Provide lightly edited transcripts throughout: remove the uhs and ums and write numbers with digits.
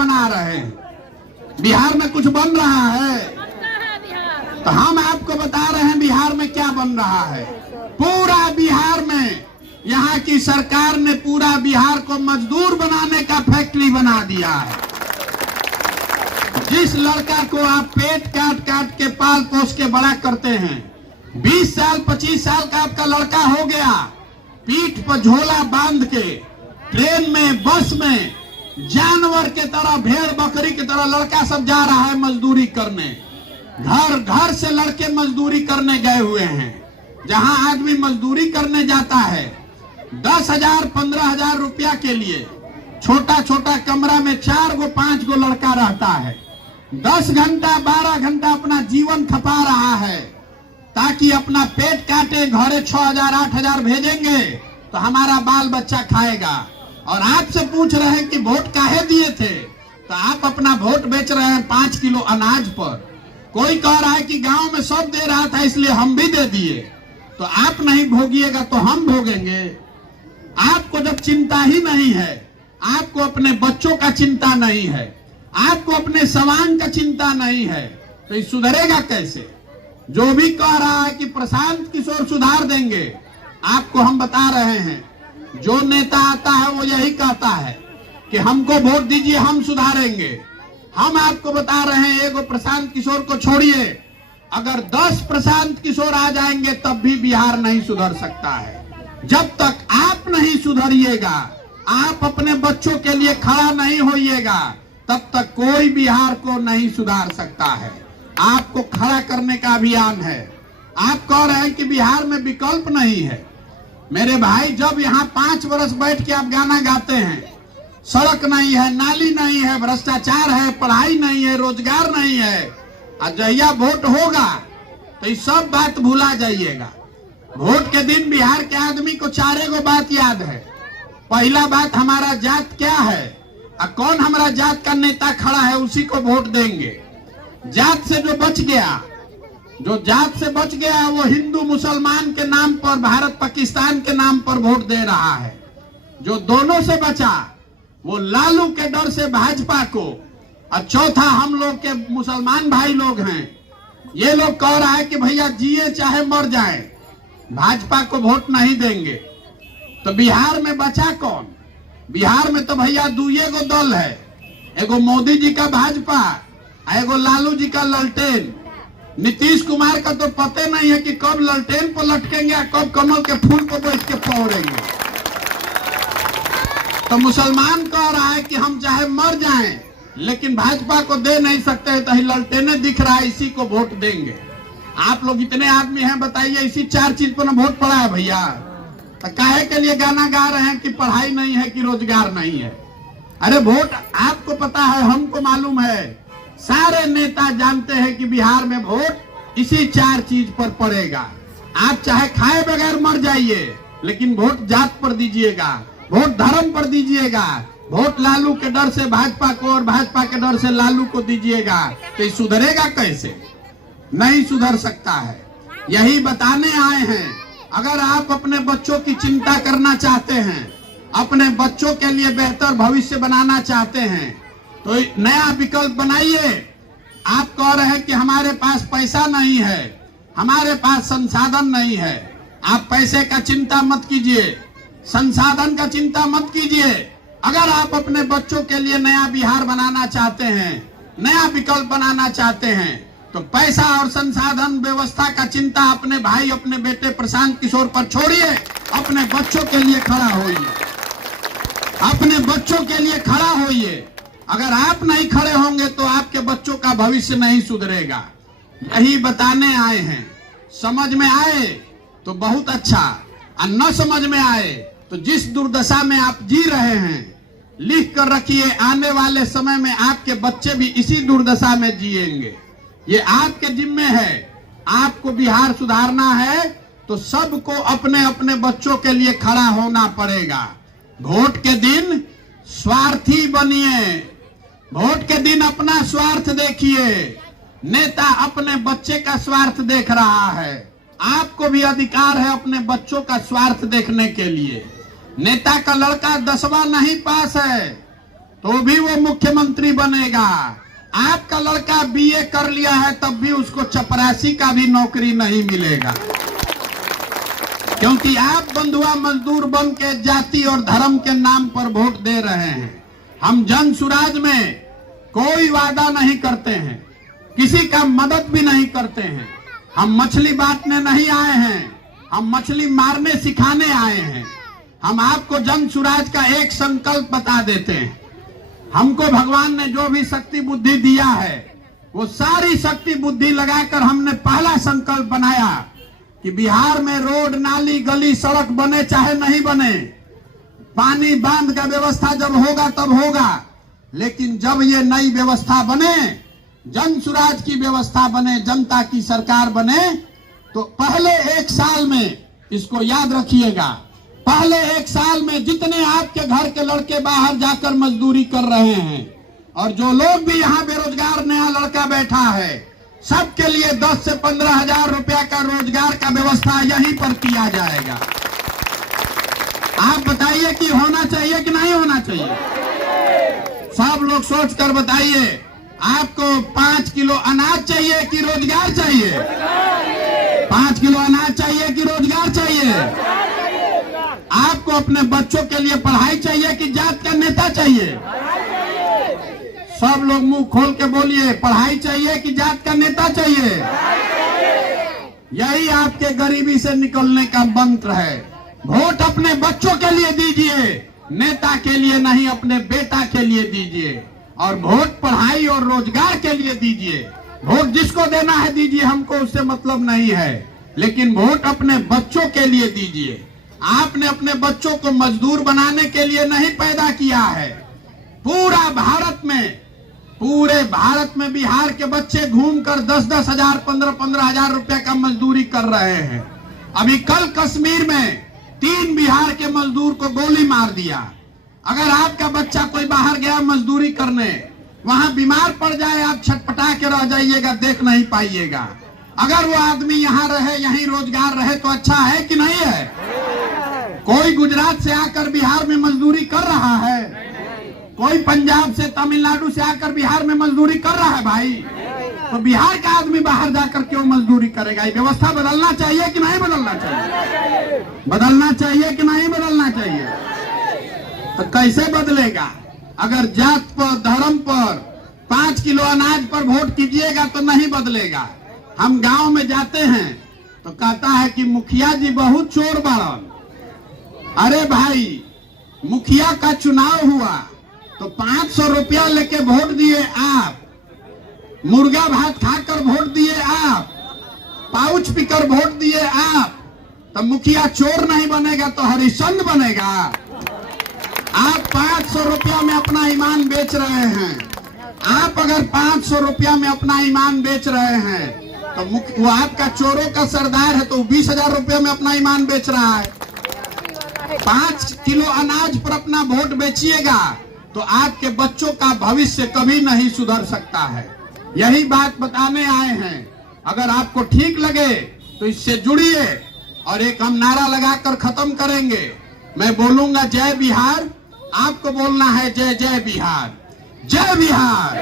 बना रहे हैं? बिहार में कुछ बन रहा है? तो हम आपको बता रहे हैं बिहार में क्या बन रहा है। पूरा बिहार में यहाँ की सरकार ने पूरा बिहार को मजदूर बनाने का फैक्ट्री बना दिया है। जिस लड़का को आप पेट काट काट के पाल पोस के बड़ा करते हैं, 20 साल 25 साल का आपका लड़का हो गया, पीठ पर झोला बांध के ट्रेन में बस में जानवर के तरह भेड़ बकरी की तरह लड़का सब जा रहा है मजदूरी करने। घर घर से लड़के मजदूरी करने गए हुए हैं। जहां आदमी मजदूरी करने जाता है 10,000 15,000 रुपया के लिए छोटा छोटा कमरा में 4 गो 5 गो लड़का रहता है। 10 घंटा 12 घंटा अपना जीवन खपा रहा है ताकि अपना पेट काटे। घरे 6,000 8,000 भेजेंगे तो हमारा बाल बच्चा खाएगा। और आपसे पूछ रहे हैं कि वोट काहे दिए थे, तो आप अपना वोट बेच रहे हैं 5 किलो अनाज पर। कोई कह रहा है कि गांव में सब दे रहा था इसलिए हम भी दे दिए। तो आप नहीं भोगिएगा तो हम भोगेंगे। आपको जब चिंता ही नहीं है, आपको अपने बच्चों का चिंता नहीं है, आपको अपने समाज का चिंता नहीं है, तो ये सुधरेगा कैसे? जो भी कह रहा है कि प्रशांत किशोर सुधार देंगे, आपको हम बता रहे हैं जो नेता आता है वो यही कहता है कि हमको वोट दीजिए हम सुधारेंगे। हम आपको बता रहे हैं एगो प्रशांत किशोर को छोड़िए, अगर 10 प्रशांत किशोर आ जाएंगे तब भी बिहार नहीं सुधर सकता है। जब तक आप नहीं सुधरिएगा, आप अपने बच्चों के लिए खड़ा नहीं होइएगा, तब तक कोई बिहार को नहीं सुधार सकता है। आपको खड़ा करने का अभियान है। आप कह रहे हैं कि बिहार में विकल्प नहीं है। मेरे भाई, जब यहाँ 5 वर्ष बैठ के आप गाना गाते हैं, सड़क नहीं है, नाली नहीं है, भ्रष्टाचार है, पढ़ाई नहीं है, रोजगार नहीं है, और जहिया वोट होगा तो ये सब बात भुला जाइएगा। वोट के दिन बिहार के आदमी को 4 गो बात याद है। पहला बात, हमारा जात क्या है और कौन हमारा जात का नेता खड़ा है उसी को वोट देंगे। जात से जो बच गया, जो जात से बच गया वो हिंदू मुसलमान के नाम पर, भारत पाकिस्तान के नाम पर वोट दे रहा है। जो दोनों से बचा वो लालू के डर से भाजपा को, और चौथा हम लोग के मुसलमान भाई लोग हैं, ये लोग कह रहा है कि भैया जिए चाहे मर जाए भाजपा को वोट नहीं देंगे। तो बिहार में बचा कौन? बिहार में तो भैया 2 गो दल है, एगो मोदी जी का भाजपा, एगो लालू जी का ललटेन। नीतीश कुमार का तो पता नहीं है कि कब ललटेन पर लटकेंगे और कब कमल के फूल पर बैठ के पौड़ेंगे। तो मुसलमान कह रहा है कि हम चाहे मर जाएं लेकिन भाजपा को दे नहीं सकते, तो ललटेने दिख रहा है इसी को वोट देंगे। आप लोग इतने आदमी हैं, बताइए इसी 4 चीज पर वोट पड़ा है भैया। तो काहे के लिए गाना गा रहे हैं कि पढ़ाई नहीं है कि रोजगार नहीं है? अरे वोट आपको पता है, हमको मालूम है, सारे नेता जानते हैं कि बिहार में वोट इसी 4 चीज पर पड़ेगा। आप चाहे खाए बगैर मर जाइए लेकिन वोट जात पर दीजिएगा, वोट धर्म पर दीजिएगा, वोट लालू के डर से भाजपा को और भाजपा के डर से लालू को दीजिएगा। तो ये सुधरेगा कैसे? नहीं सुधर सकता है। यही बताने आए हैं, अगर आप अपने बच्चों की चिंता करना चाहते हैं, अपने बच्चों के लिए बेहतर भविष्य बनाना चाहते हैं, तो नया विकल्प बनाइए। आप कह रहे हैं कि हमारे पास पैसा नहीं है, हमारे पास संसाधन नहीं है। आप पैसे का चिंता मत कीजिए, संसाधन का चिंता मत कीजिए। अगर आप अपने बच्चों के लिए नया बिहार बनाना चाहते हैं, नया विकल्प बनाना चाहते हैं, तो पैसा और संसाधन व्यवस्था का चिंता अपने भाई, अपने बेटे प्रशांत किशोर पर छोड़िए। अपने बच्चों के लिए खड़ा होइए, अपने बच्चों के लिए खड़ा होइए। अगर आप नहीं खड़े होंगे तो आपके बच्चों का भविष्य नहीं सुधरेगा। यही बताने आए हैं। समझ में आए तो बहुत अच्छा, और न समझ में आए तो जिस दुर्दशा में आप जी रहे हैं, लिख कर रखिए, आने वाले समय में आपके बच्चे भी इसी दुर्दशा में जिएंगे। ये आपके जिम्मे है। आपको बिहार सुधारना है तो सबको अपने अपने बच्चों के लिए खड़ा होना पड़ेगा। वोट के दिन स्वार्थी बनिए, वोट के दिन अपना स्वार्थ देखिए। नेता अपने बच्चे का स्वार्थ देख रहा है, आपको भी अधिकार है अपने बच्चों का स्वार्थ देखने के लिए। नेता का लड़का 10वां नहीं पास है, तो भी वो मुख्यमंत्री बनेगा। आपका लड़का बीए कर लिया है तब भी उसको चपरासी का भी नौकरी नहीं मिलेगा, क्योंकि आप बंधुआ मजदूर बन के जाति और धर्म के नाम पर वोट दे रहे हैं। हम जन सुराज में कोई वादा नहीं करते हैं, किसी का मदद भी नहीं करते हैं। हम मछली बांटने नहीं आए हैं, हम मछली मारने सिखाने आए हैं। हम आपको जन सुराज का एक संकल्प बता देते हैं। हमको भगवान ने जो भी शक्ति बुद्धि दिया है वो सारी शक्ति बुद्धि लगाकर हमने पहला संकल्प बनाया कि बिहार में रोड नाली गली सड़क बने चाहे नहीं बने, पानी बांध का व्यवस्था जब होगा तब होगा, लेकिन जब ये नई व्यवस्था बने, जन सुराज की व्यवस्था बने, जनता की सरकार बने, तो पहले एक साल में, इसको याद रखिएगा, पहले एक साल में जितने आपके घर के लड़के बाहर जाकर मजदूरी कर रहे हैं और जो लोग भी यहाँ बेरोजगार नया लड़का बैठा है, सबके लिए 10 से 15 हजार रुपया का रोजगार का व्यवस्था यहीं पर किया जाएगा। आप बताइए कि होना चाहिए कि नहीं होना चाहिए? सब लोग सोच कर बताइए, आपको 5 किलो अनाज चाहिए कि रोजगार चाहिए? 5 किलो अनाज चाहिए कि रोजगार चाहिए? आपको अपने बच्चों के लिए पढ़ाई चाहिए कि जात का नेता चाहिए? सब लोग मुंह खोल के बोलिए, पढ़ाई चाहिए कि जात का नेता चाहिए? यही आपके गरीबी से निकलने का मंत्र है। वोट अपने बच्चों के लिए दीजिए, नेता के लिए नहीं, अपने बेटा के लिए दीजिए। और वोट पढ़ाई और रोजगार के लिए दीजिए। वोट जिसको देना है दीजिए, हमको उससे मतलब नहीं है, लेकिन वोट अपने बच्चों के लिए दीजिए। आपने अपने बच्चों को मजदूर बनाने के लिए नहीं पैदा किया है। पूरे भारत में बिहार के बच्चे घूमकर 10-10 हजार 15-15 हजार रुपया का मजदूरी कर रहे हैं। अभी कल कश्मीर में 3 बिहार के मजदूर को गोली मार दिया। अगर आपका बच्चा कोई बाहर गया मजदूरी करने, वहां बीमार पड़ जाए, आप छटपटा के रह जाइएगा, देख नहीं पाइएगा। अगर वो आदमी यहाँ रहे, यहीं रोजगार रहे तो अच्छा है कि नहीं है? कोई गुजरात से आकर बिहार में मजदूरी कर रहा है? कोई पंजाब से तमिलनाडु से आकर बिहार में मजदूरी कर रहा है भाई? तो बिहार का आदमी बाहर जाकर क्यों मजदूरी करेगा? ये व्यवस्था बदलना चाहिए कि नहीं बदलना चाहिए? बदलना चाहिए कि नहीं बदलना चाहिए? तो कैसे बदलेगा? अगर जात पर, धर्म पर, 5 किलो अनाज पर वोट कीजिएगा तो नहीं बदलेगा। हम गांव में जाते हैं तो कहता है कि मुखिया जी बहुत चोर बाड़न। अरे भाई, मुखिया का चुनाव हुआ तो 500 रुपया लेके वोट दिए आप, मुर्गा भात खाकर वोट दिए आप, पाउच पीकर वोट दिए आप, तो मुखिया चोर नहीं बनेगा तो हरिश्चंद्र बनेगा? आप 500 रुपया में अपना ईमान बेच रहे हैं। आप अगर 500 रुपया में अपना ईमान बेच रहे हैं तो वो आपका चोरों का सरदार है, तो 20,000 रुपया में अपना ईमान बेच रहा है। 5 किलो अनाज पर अपना वोट बेचिएगा तो आपके बच्चों का भविष्य कभी नहीं सुधर सकता है। यही बात बताने आए हैं। अगर आपको ठीक लगे तो इससे जुड़िए और एक हम नारा लगाकर खत्म करेंगे। मैं बोलूंगा जय बिहार, आपको बोलना है जय जय बिहार, जय बिहार।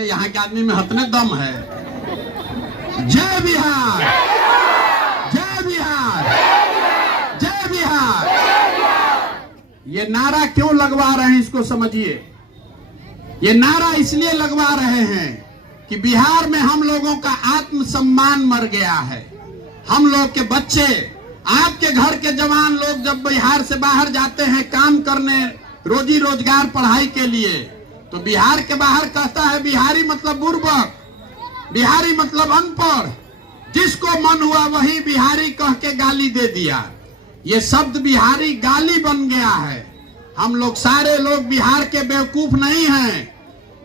यहाँ के आदमी में हतने दम है। जय बिहार, जय बिहार, जय बिहार। ये नारा क्यों लगवा रहे हैं इसको समझिए। ये नारा इसलिए लगवा रहे हैं कि बिहार में हम लोगों का आत्मसम्मान मर गया है। हम लोग के बच्चे, आपके घर के जवान लोग जब बिहार से बाहर जाते हैं काम करने, रोजी रोजगार, पढ़ाई के लिए, तो बिहार के बाहर कहता है बिहारी मतलब बुर्बक, बिहारी मतलब अनपढ़। जिसको मन हुआ वही बिहारी कह के गाली दे दिया। ये शब्द बिहारी गाली बन गया है। हम लोग सारे लोग बिहार के बेवकूफ नहीं हैं।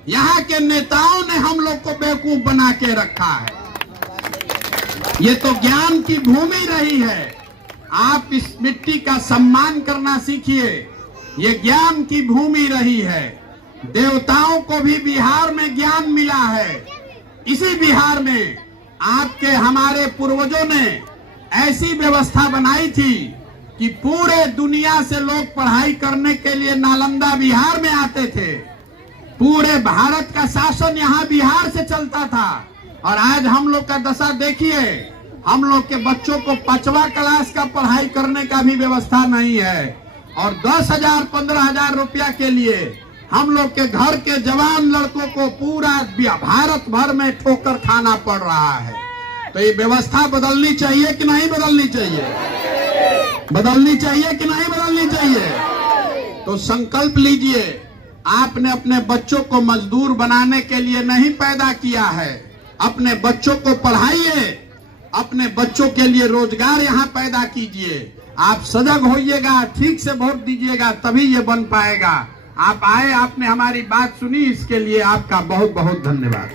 यहाँ के नेताओं ने हम लोग को बेवकूफ बना के रखा है। ये तो ज्ञान की भूमि रही है। आप इस मिट्टी का सम्मान करना सीखिए। ये ज्ञान की भूमि रही है। देवताओं को भी बिहार में ज्ञान मिला है। इसी बिहार में आपके हमारे पूर्वजों ने ऐसी व्यवस्था बनाई थी कि पूरे दुनिया से लोग पढ़ाई करने के लिए नालंदा बिहार में आते थे। पूरे भारत का शासन यहाँ बिहार से चलता था। और आज हम लोग का दशा देखिए, हम लोग के बच्चों को 5वां क्लास का पढ़ाई करने का भी व्यवस्था नहीं है। और 10,000 15,000 रुपया के लिए हम लोग के घर के जवान लड़कों को पूरा भारत भर में ठोकर खाना पड़ रहा है। तो ये व्यवस्था बदलनी चाहिए कि नहीं बदलनी चाहिए? बदलनी चाहिए कि नहीं बदलनी चाहिए? तो संकल्प लीजिए, आपने अपने बच्चों को मजदूर बनाने के लिए नहीं पैदा किया है। अपने बच्चों को पढ़ाइए, अपने बच्चों के लिए रोजगार यहाँ पैदा कीजिए। आप सजग होइएगा, ठीक से वोट दीजिएगा, तभी ये बन पाएगा। आप आए, आपने हमारी बात सुनी, इसके लिए आपका बहुत बहुत धन्यवाद।